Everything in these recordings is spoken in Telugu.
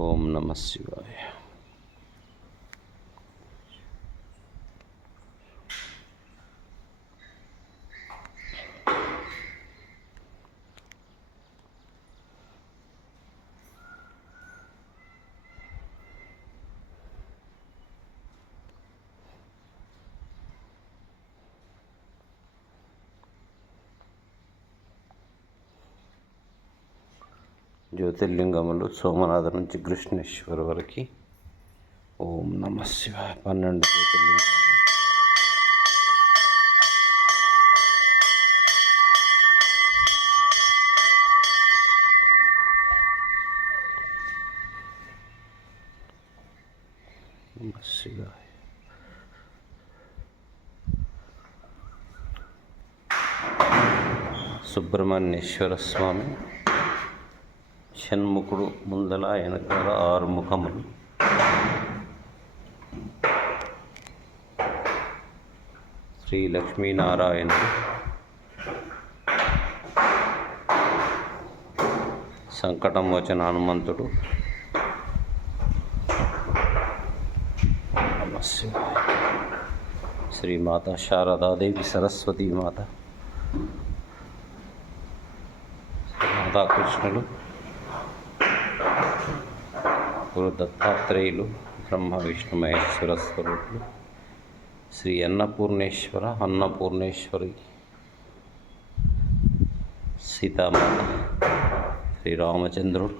ఓం నమ శివాయ. జ్యోతిర్లింగములు సోమనాథ నుంచి కృష్ణేశ్వర వరకు. ఓం నమ శివ పన్నెండు జ్యోతిర్లింగాలు నమ శివాయ. సుబ్రహ్మణ్యేశ్వర స్వామి. షణ్ముఖుడు ముందల వెనకాల ఆరు ముఖములు. శ్రీ లక్ష్మీనారాయణుడు సంకటం వచ్చిన హనుమంతుడు. శ్రీ మాత శారదాదేవి సరస్వతీ మాత. శ్రీ రాధాకృష్ణులు గురు దత్తాత్రేయులు బ్రహ్మ విష్ణు మహేశ్వర స్వరూపులు శ్రీ అన్నపూర్ణేశ్వర అన్నపూర్ణేశ్వరి సీతామాత శ్రీ రామచంద్రుడు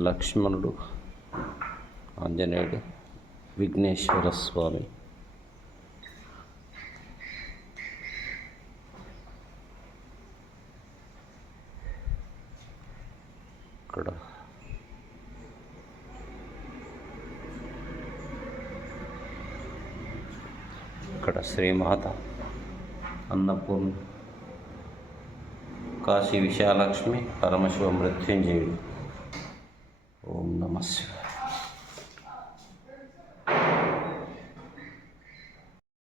లక్ష్మణుడు ఆంజనేయుడు విఘ్నేశ్వర స్వామి. ఇక్కడ ఇక్కడ శ్రీమాత అన్నపూర్ణ కాశీ విశాలక్ష్మి పరమశివ మృత్యుంజయుడు ఓం నమ శివాయ